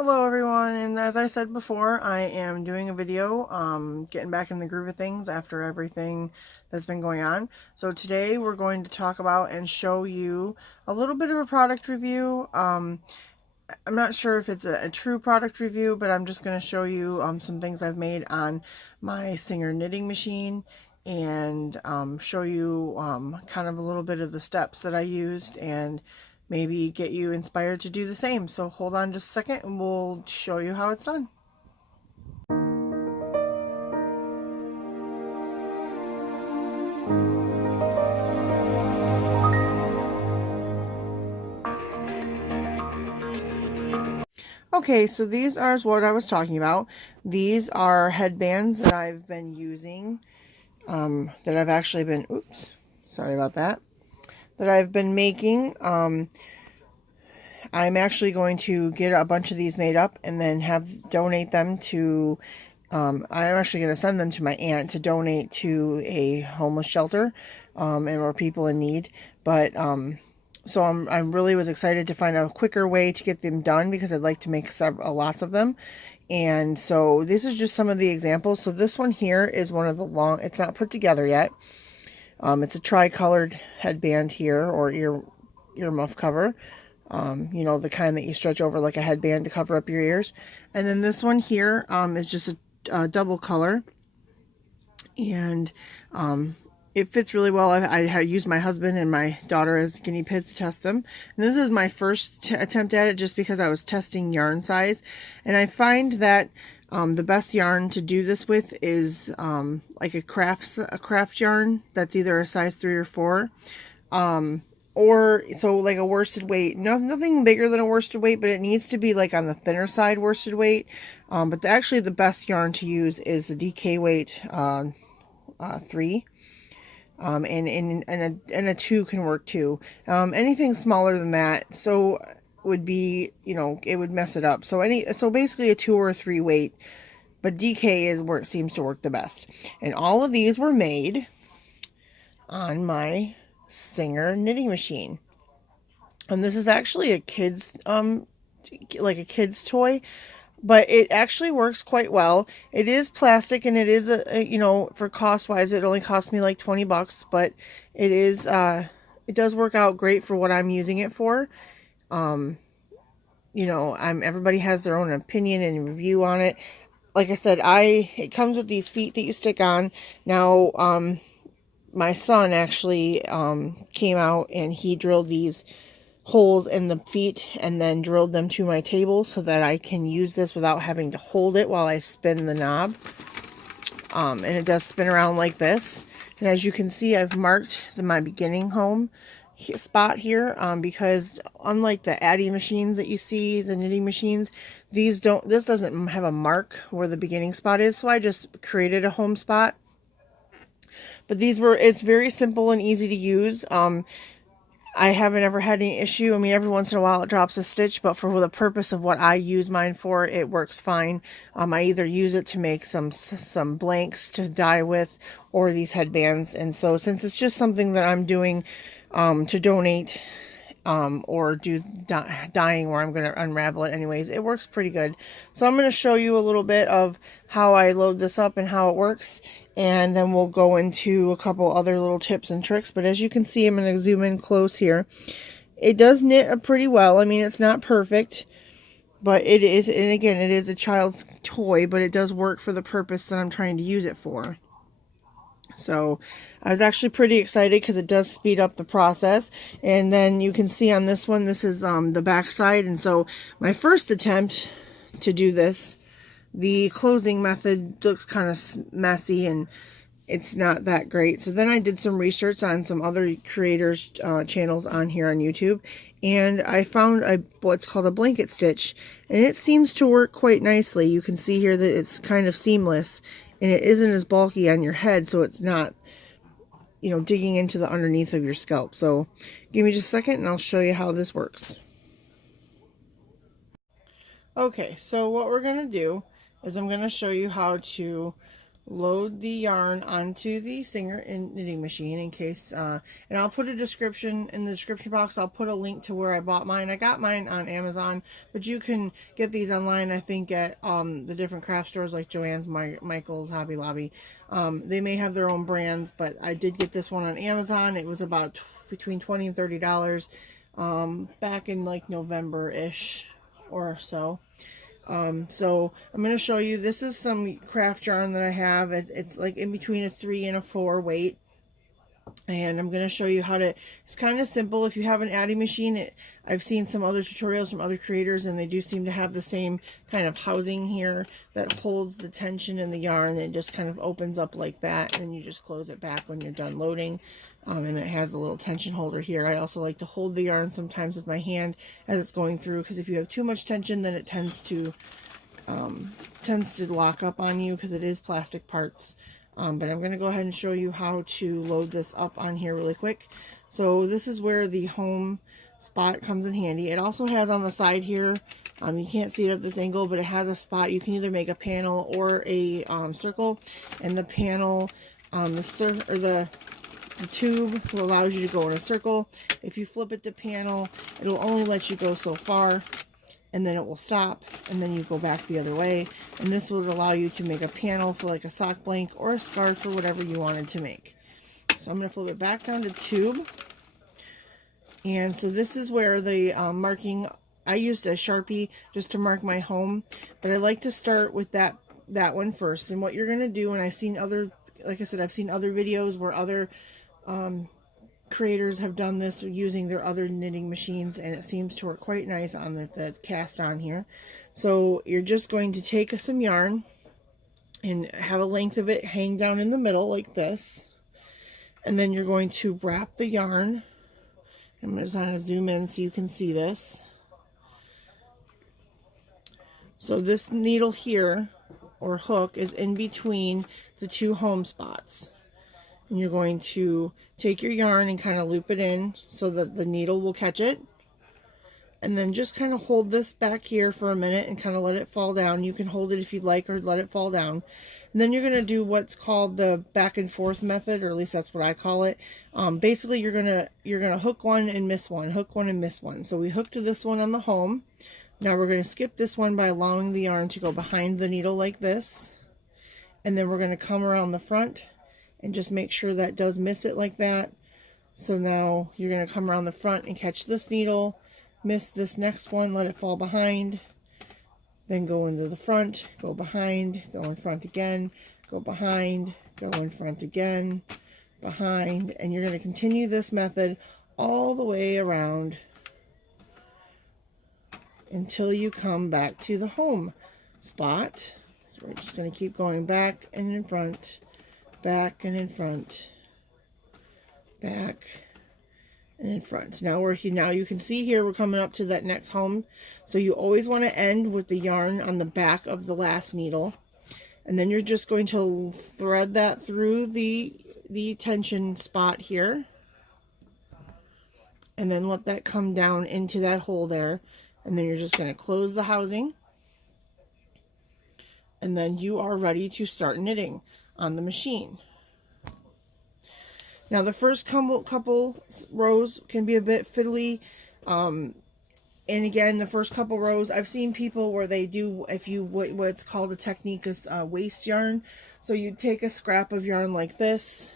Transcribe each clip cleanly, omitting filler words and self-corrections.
Hello everyone, and as I said before, I am doing a video getting back in the groove of things after everything that's been going on. So today we're going to talk about and show you a little bit of a product review. I'm not sure if it's a true product review, but I'm just going to show you some things I've made on my Singer knitting machine and show you kind of a little bit of the steps that I used and maybe get you inspired to do the same. So hold on just a second and we'll show you how it's done. Okay, so these are what I was talking about. These are headbands that I've been using, that I've actually been, oops, sorry about that, that I've been making. I'm actually going to get a bunch of these made up and then donate them to, I'm actually going to send them to my aunt to donate to a homeless shelter, and or people in need. But, so I really was excited to find a quicker way to get them done because I'd like to make lots of them. And so this is just some of the examples. So this one here is one of the it's not put together yet. It's a tri-colored headband here, or earmuff cover. You know, the kind that you stretch over like a headband to cover up your ears. And then this one here is just a double color. And it fits really well. I used my husband and my daughter as guinea pigs to test them. And this is my first attempt at it just because I was testing yarn size. And I find that the best yarn to do this with is like a craft yarn that's either a size 3 or 4. Or so like a worsted weight, nothing bigger than a worsted weight, but it needs to be like on the thinner side worsted weight. But actually the best yarn to use is the DK weight 3. And a 2 can work too. Anything smaller than that, so would be, you know, it would mess it up. So basically a 2 or a 3 weight, but DK is where it seems to work the best. And all of these were made on my Singer knitting machine. And this is actually a kid's like a kid's toy, but it actually works quite well. It is plastic, and it is you know, for cost wise it only cost me like 20 bucks, but it is it does work out great for what I'm using it for. You know, everybody has their own opinion and review on it. Like I said, it comes with these feet that you stick on. Now my son actually came out and he drilled these holes in the feet and then drilled them to my table so that I can use this without having to hold it while I spin the knob. And it does spin around like this. And as you can see, I've marked my beginning home spot here because unlike the Addy machines that you see, the knitting machines, this doesn't have a mark where the beginning spot is. So I just created a home spot. But it's very simple and easy to use. I haven't ever had any issue. I mean, every once in a while it drops a stitch, but for the purpose of what I use mine for, it works fine. I either use it to make some blanks to dye with, or these headbands. And so since it's just something that I'm doing to donate or do dyeing where I'm going to unravel it anyways, it works pretty good. So I'm going to show you a little bit of how I load this up and how it works. And then we'll go into a couple other little tips and tricks. But as you can see, I'm going to zoom in close here. It does knit pretty well. I mean, it's not perfect, but it is, and again, it is a child's toy, but it does work for the purpose that I'm trying to use it for. So I was actually pretty excited because it does speed up the process. And then you can see on this one, this is the back side. And so my first attempt to do this, the closing method looks kind of messy and it's not that great. So then I did some research on some other creators channels on here on YouTube, and I found what's called a blanket stitch, and it seems to work quite nicely. You can see here that it's kind of seamless and it isn't as bulky on your head, so it's not, you know, digging into the underneath of your scalp. So give me just a second and I'll show you how this works. Okay, so what we're going to do is I'm going to show you how to load the yarn onto the Singer knitting machine in case, and I'll put a description in the description box. I'll put a link to where I bought mine. I got mine on Amazon, but you can get these online, I think, at the different craft stores like Joann's, Michael's, Hobby Lobby. They may have their own brands, but I did get this one on Amazon. It was about between $20 and $30 back in like November-ish or so. So I'm going to show you, this is some craft yarn that I have. It's like in between a 3 and a 4 weight. And I'm going to show you how to, it's kind of simple. If you have an adding machine, I've seen some other tutorials from other creators, and they do seem to have the same kind of housing here that holds the tension in the yarn. It just kind of opens up like that, and you just close it back when you're done loading. And it has a little tension holder here. I also like to hold the yarn sometimes with my hand as it's going through, because if you have too much tension, then it tends to lock up on you, because it is plastic parts. But I'm going to go ahead and show you how to load this up on here really quick. So this is where the home spot comes in handy. It also has on the side here, you can't see it at this angle, but it has a spot. You can either make a panel or a circle, and the panel, the tube allows you to go in a circle. If you flip it to panel, it'll only let you go so far, and then it will stop, and then you go back the other way. And this will allow you to make a panel for like a sock blank or a scarf or whatever you wanted to make. So I'm going to flip it back down to tube. And so this is where the marking, I used a Sharpie just to mark my home, but I like to start with that one first. And what you're going to do, and I've seen other, like I said, I've seen other videos where other creators have done this using their other knitting machines, and it seems to work quite nice on the cast on here. So you're just going to take some yarn and have a length of it hang down in the middle like this, and then you're going to wrap the yarn. I'm just going to zoom in so you can see this. So this needle here, or hook, is in between the two home spots. And you're going to take your yarn and kind of loop it in so that the needle will catch it. And then just kind of hold this back here for a minute and kind of let it fall down. You can hold it if you'd like, or let it fall down. And then you're going to do what's called the back and forth method, or at least that's what I call it. Basically, you're gonna hook one and miss one, hook one and miss one. So we hooked to this one on the home. Now we're going to skip this one by allowing the yarn to go behind the needle like this. And then we're going to come around the front and just make sure that does miss it like that. So now you're going to come around the front and catch this needle, miss this next one, let it fall behind, then go into the front, go behind, go in front again, go behind, go in front again, behind, and you're going to continue this method all the way around until you come back to the home spot. So we're just going to keep going back and in front, back and in front, back and in front. Now you can see here we're coming up to that next home. So you always want to end with the yarn on the back of the last needle, and then you're just going to thread that through the tension spot here, and then let that come down into that hole there, and then you're just going to close the housing, and then you are ready to start knitting on the machine. Now the first couple rows can be a bit fiddly, and again, the first couple rows, I've seen people where they do, what's called a technique is waste yarn. So you take a scrap of yarn like this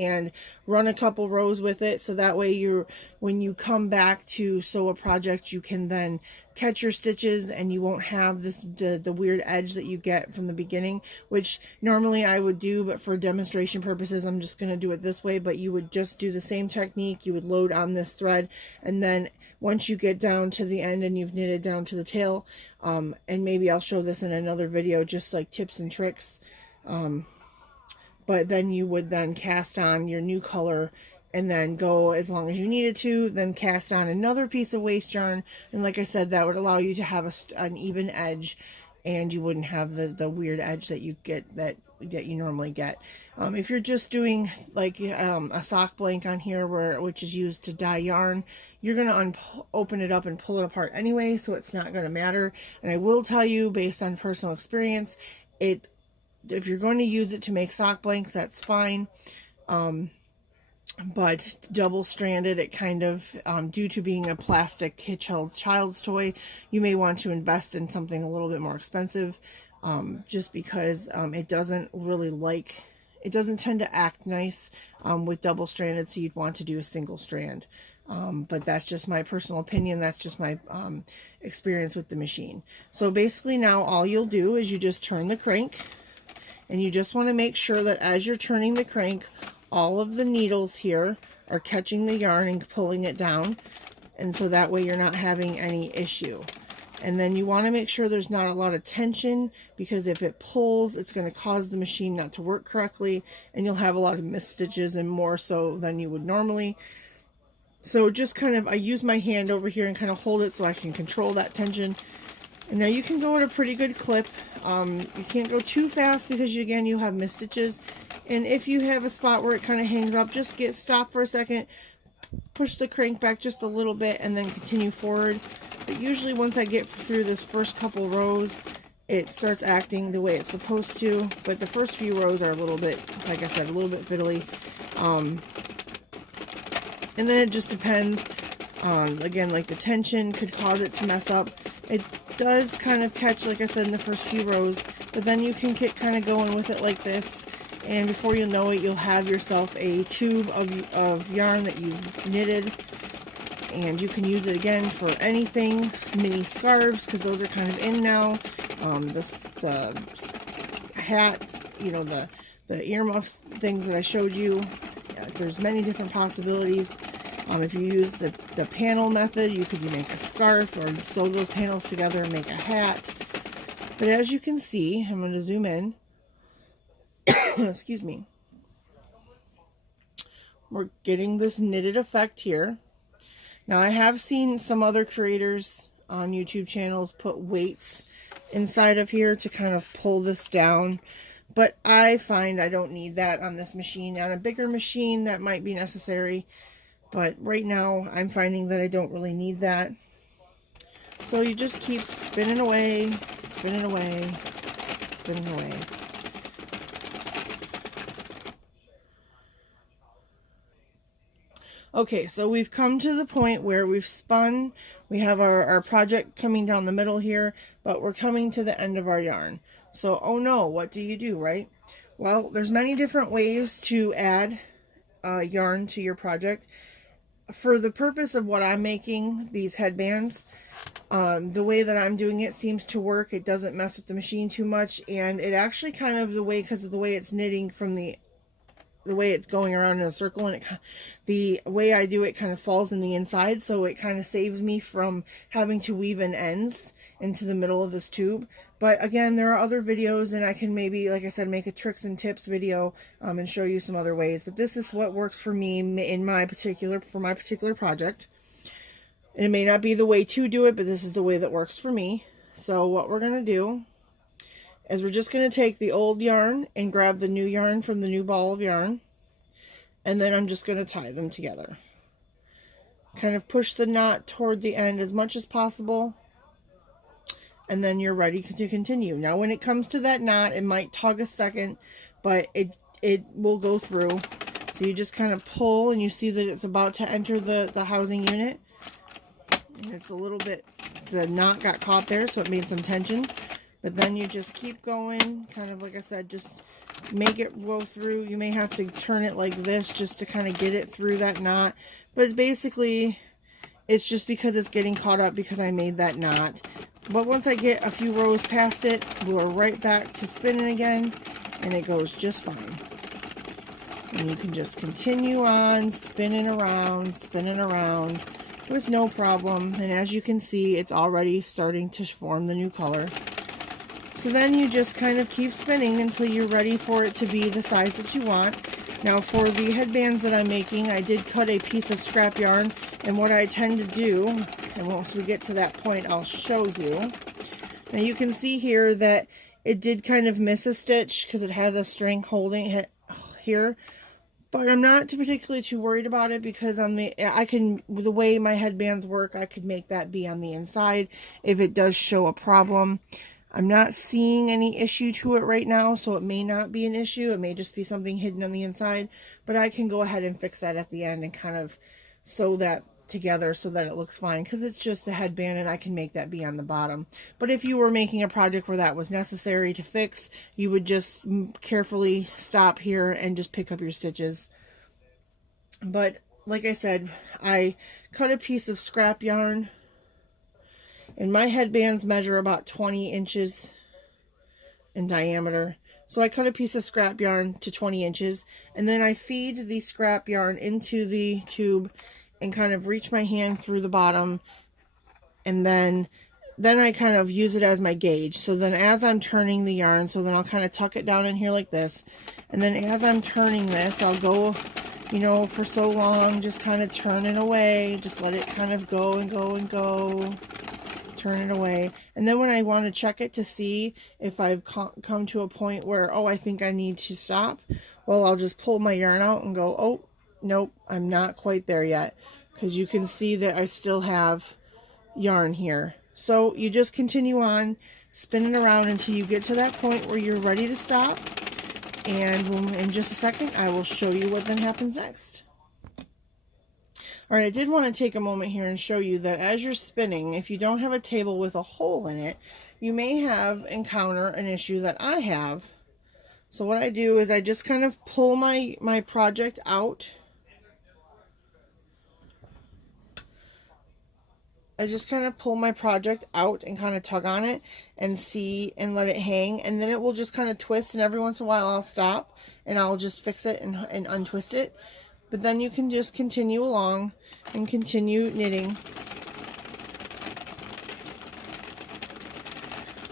and run a couple rows with it, so that way when you come back to sew a project, you can then catch your stitches and you won't have the weird edge that you get from the beginning, which normally I would do, but for demonstration purposes I'm just going to do it this way. But you would just do the same technique. You would load on this thread, and then once you get down to the end and you've knitted down to the tail, and maybe I'll show this in another video, just like tips and tricks, but then you would then cast on your new color and then go as long as you needed to, then cast on another piece of waste yarn. And like I said, that would allow you to have an even edge, and you wouldn't have the weird edge that you get, that you normally get. If you're just doing like a sock blank on here, which is used to dye yarn, you're going to open it up and pull it apart anyway, so it's not going to matter. And I will tell you, based on personal experience, if you're going to use it to make sock blanks, that's fine. But double-stranded, it kind of, due to being a plastic child's toy, you may want to invest in something a little bit more expensive, just because it doesn't tend to act nice with double-stranded, so you'd want to do a single strand. But that's just my personal opinion. That's just my experience with the machine. So basically now all you'll do is you just turn the crank, and you just want to make sure that as you're turning the crank, all of the needles here are catching the yarn and pulling it down, and so that way you're not having any issue. And then you want to make sure there's not a lot of tension, because if it pulls, it's going to cause the machine not to work correctly, and you'll have a lot of missed stitches, and more so than you would normally. So just kind of, I use my hand over here and kind of hold it so I can control that tension. And now you can go at a pretty good clip. You can't go too fast because again, you have missed stitches. And if you have a spot where it kind of hangs up, just stop for a second, push the crank back just a little bit, and then continue forward. But usually once I get through this first couple rows, it starts acting the way it's supposed to. But the first few rows are a little bit, like I said, a little bit fiddly. And then it just depends on, again, like the tension could cause it to mess up. It does kind of catch, like I said, in the first few rows, but then you can get kind of going with it like this, and before you know it, you'll have yourself a tube of yarn that you've knitted, and you can use it again for anything. Mini scarves, because those are kind of in now. The hat, you know, the earmuffs things that I showed you. There's many different possibilities. If you use the panel method, you could make a scarf or sew those panels together and make a hat. But as you can see, I'm going to zoom in. Excuse me. We're getting this knitted effect here. Now I have seen some other creators on YouTube channels put weights inside of here to kind of pull this down. But I find I don't need that on this machine. On a bigger machine, that might be necessary. But right now, I'm finding that I don't really need that. So you just keep spinning away, spinning away, spinning away. Okay, so we've come to the point where we've spun. We have our project coming down the middle here, but we're coming to the end of our yarn. So, oh no, what do you do, right? Well, there's many different ways to add yarn to your project. For the purpose of what I'm making, these headbands, the way that I'm doing it seems to work. It doesn't mess with the machine too much, and it actually kind of, because of the way it's knitting from the way it's going around in a circle, and the way I do it kind of falls in the inside, so it kind of saves me from having to weave in ends into the middle of this tube. But again, there are other videos, and I can maybe, like I said, make a tricks and tips video and show you some other ways. But this is what works for me in my particular project. And it may not be the way to do it, but this is the way that works for me. So what we're going to do is we're just going to take the old yarn and grab the new yarn from the new ball of yarn. And then I'm just going to tie them together. Kind of push the knot toward the end as much as possible. And then you're ready to continue. Now when it comes to that knot, it might tug a second, but it will go through. So you just kind of pull, and you see that it's about to enter the housing unit. And it's a little bit, the knot got caught there, so it made some tension. But then you just keep going, kind of like I said, just make it roll through. You may have to turn it like this just to kind of get it through that knot. But basically, it's just because it's getting caught up because I made that knot. But once I get a few rows past it, we're right back to spinning again, and it goes just fine. And you can just continue on spinning around with no problem. And as you can see, it's already starting to form the new color. So then you just kind of keep spinning until you're ready for it to be the size that you want. Now for the headbands that I'm making, I did cut a piece of scrap yarn, and what I tend to do, and once we get to that point, I'll show you. Now you can see here that it did kind of miss a stitch because it has a string holding it here, but I'm not particularly too worried about it because the way my headbands work, I could make that be on the inside if it does show a problem. I'm not seeing any issue to it right now, so it may not be an issue. It may just be something hidden on the inside, but I can go ahead and fix that at the end and kind of sew that together so that it looks fine, because it's just a headband and I can make that be on the bottom. But if you were making a project where that was necessary to fix, you would just carefully stop here and just pick up your stitches. But like I said, I cut a piece of scrap yarn, and my headbands measure about 20 inches in diameter. So I cut a piece of scrap yarn to 20 inches, and then I feed the scrap yarn into the tube and kind of reach my hand through the bottom, and then I kind of use it as my gauge. So then as I'm turning the yarn, so then I'll kind of tuck it down in here like this, and then as I'm turning this, I'll go, you know, for so long, just kind of turn it away, just let it kind of go and go and go, turn it away. And then when I want to check it to see if I've come to a point where, oh, I think I need to stop, well, I'll just pull my yarn out and go, oh, nope, I'm not quite there yet, because you can see that I still have yarn here. So you just continue on spinning around until you get to that point where you're ready to stop, and in just a second I will show you what then happens next. Alright, I did want to take a moment here and show you that as you're spinning, if you don't have a table with a hole in it, you may encounter an issue that I have. So what I do is I just kind of pull my project out. I just kind of pull my project out and kind of tug on it and see and let it hang, and then it will just kind of twist, and every once in a while I'll stop and I'll just fix it and untwist it. But then you can just continue along and continue knitting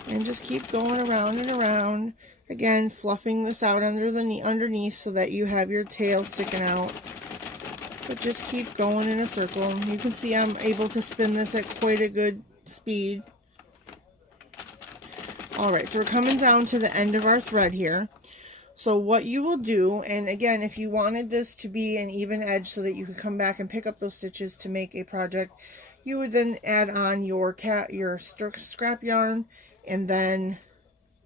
and just keep going around and around, again fluffing this out underneath so that you have your tail sticking out. But just keep going in a circle. You can see I'm able to spin this at quite a good speed. Alright, so we're coming down to the end of our thread here. So what you will do, and again, if you wanted this to be an even edge so that you could come back and pick up those stitches to make a project, you would then add on your scrap yarn and then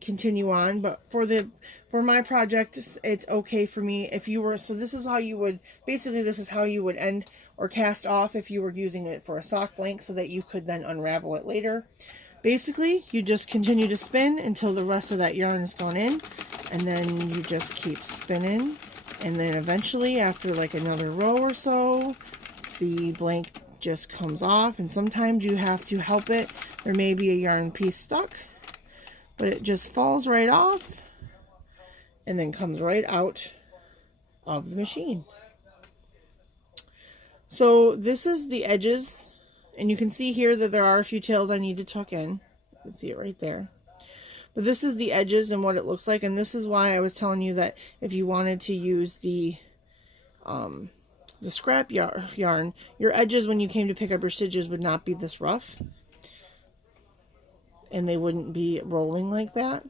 continue on. But for my project, it's okay for me if you were, so this is how you would, basically this is how you would end or cast off if you were using it for a sock blank, so that you could then unravel it later. Basically, you just continue to spin until the rest of that yarn is gone in, and then you just keep spinning, and then eventually after like another row or so, the blank just comes off, and sometimes you have to help it. There may be a yarn piece stuck, but it just falls right off and then comes right out of the machine. So this is the edges, and you can see here that there are a few tails I need to tuck in. You can see it right there. But this is the edges and what it looks like, and this is why I was telling you that if you wanted to use the scrap yarn, your edges when you came to pick up your stitches would not be this rough, and they wouldn't be rolling like that.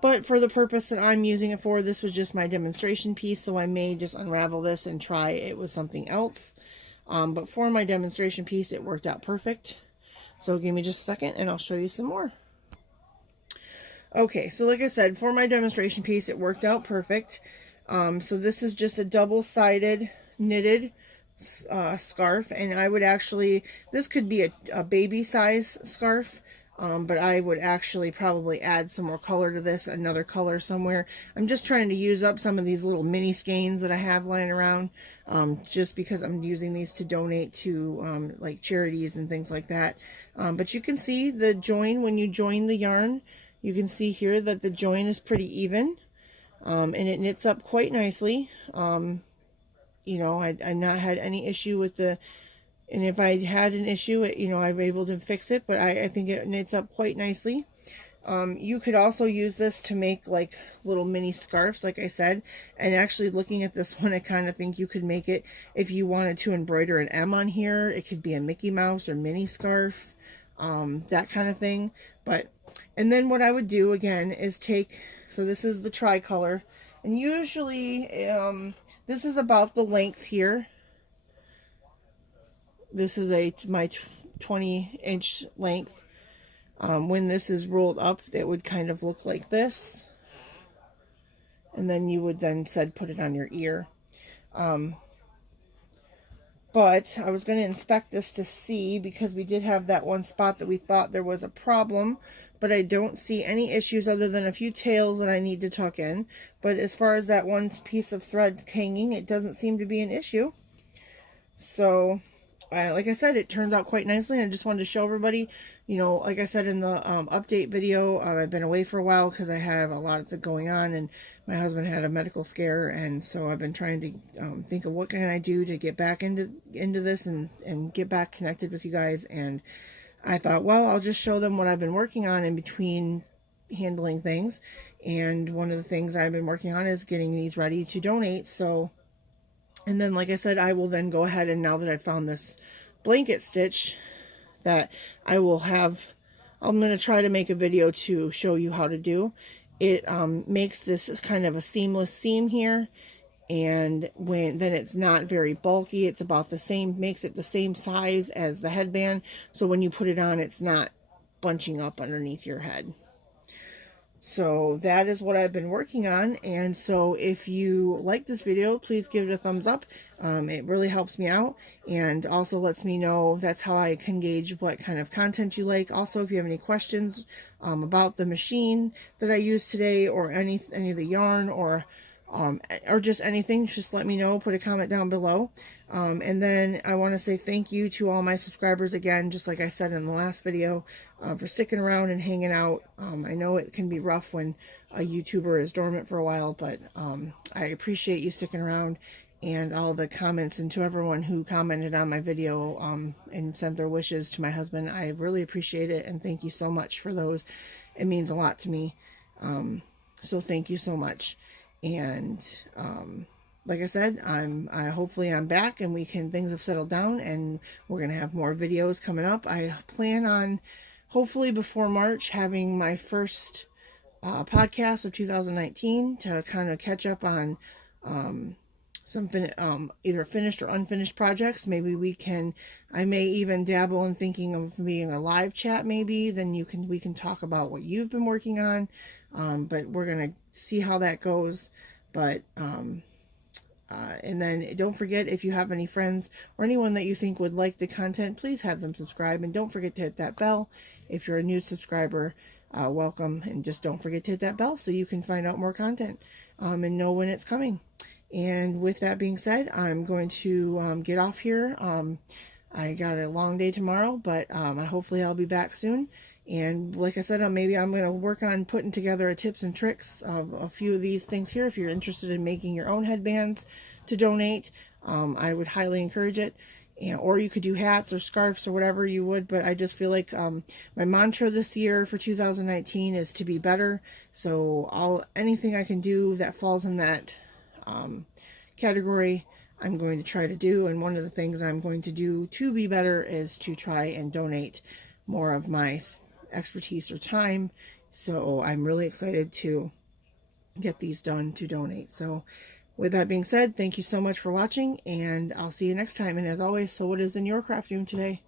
But for the purpose that I'm using it for, this was just my demonstration piece, so I may just unravel this and try it with something else. But for my demonstration piece, it worked out perfect. So give me just a second and I'll show you some more. Okay, so like I said, for my demonstration piece, it worked out perfect. So this is just a double-sided knitted scarf, and I would actually, this could be a baby size scarf. But I would actually probably add some more color to this, another color somewhere. I'm just trying to use up some of these little mini skeins that I have lying around, just because I'm using these to donate to like charities and things like that. But you can see the join, when you join the yarn, you can see here that the join is pretty even, and it knits up quite nicely. You know, I've not had any issue with the, and if I had an issue, you know, I'm able to fix it, but I think it knits up quite nicely. You could also use this to make like little mini scarves, like I said. And actually looking at this one, I kind of think you could make it, if you wanted to embroider an M on here, it could be a Mickey Mouse or mini scarf, that kind of thing. But, and then what I would do again is take, so this is the tricolor, and usually this is about the length here. This is my 20-inch length. When this is rolled up, it would kind of look like this. And then you would then put it on your ear. But I was going to inspect this to see, because we did have that one spot that we thought there was a problem, but I don't see any issues other than a few tails that I need to tuck in. But as far as that one piece of thread hanging, it doesn't seem to be an issue. So, like I said, it turns out quite nicely. And I just wanted to show everybody, you know, like I said in the update video, I've been away for a while because I have a lot of going on, and my husband had a medical scare, and so I've been trying to think of what can I do to get back into this and get back connected with you guys. And I thought, well, I'll just show them what I've been working on in between handling things. And one of the things I've been working on is getting these ready to donate. So, and then, like I said, I will then go ahead, and now that I've found this blanket stitch that I'm going to try to make a video to show you how to do. It makes this kind of a seamless seam here, and then it's not very bulky. It's about the same, makes it the same size as the headband, so when you put it on, it's not bunching up underneath your head. So that is what I've been working on. And so if you like this video, please give it a thumbs up. It really helps me out, and also lets me know. That's how I can gauge what kind of content you like. Also, if you have any questions about the machine that I used today, or any of the yarn, or just anything, just let me know. Put a comment down below. And then I want to say thank you to all my subscribers again, just like I said in the last video, for sticking around and hanging out. I know it can be rough when a YouTuber is dormant for a while, but I appreciate you sticking around, and all the comments, and to everyone who commented on my video and sent their wishes to my husband. I really appreciate it, and thank you so much for those. It means a lot to me. So thank you so much. And like I said, hopefully I'm back, and things have settled down, and we're gonna have more videos coming up. I plan on, hopefully before March, having my first podcast of 2019 to kind of catch up on either finished or unfinished projects. Maybe I may even dabble in thinking of being a live chat. Maybe then we can talk about what you've been working on. But we're gonna see how that goes. But and then don't forget, if you have any friends or anyone that you think would like the content, please have them subscribe, and don't forget to hit that bell. If you're a new subscriber, welcome, and just don't forget to hit that bell so you can find out more content and know when it's coming. And with that being said, I'm going to get off here. I got a long day tomorrow, but hopefully I'll be back soon. And like I said, maybe I'm going to work on putting together a tips and tricks of a few of these things here. If you're interested in making your own headbands to donate, I would highly encourage it. Or you could do hats or scarves or whatever you would. But I just feel like my mantra this year for 2019 is to be better. So anything I can do that falls in that category, I'm going to try to do. And one of the things I'm going to do to be better is to try and donate more of my expertise or time. So I'm really excited to get these done to donate. So with that being said, thank you so much for watching, and I'll see you next time. And as always, so what is in your craft room today?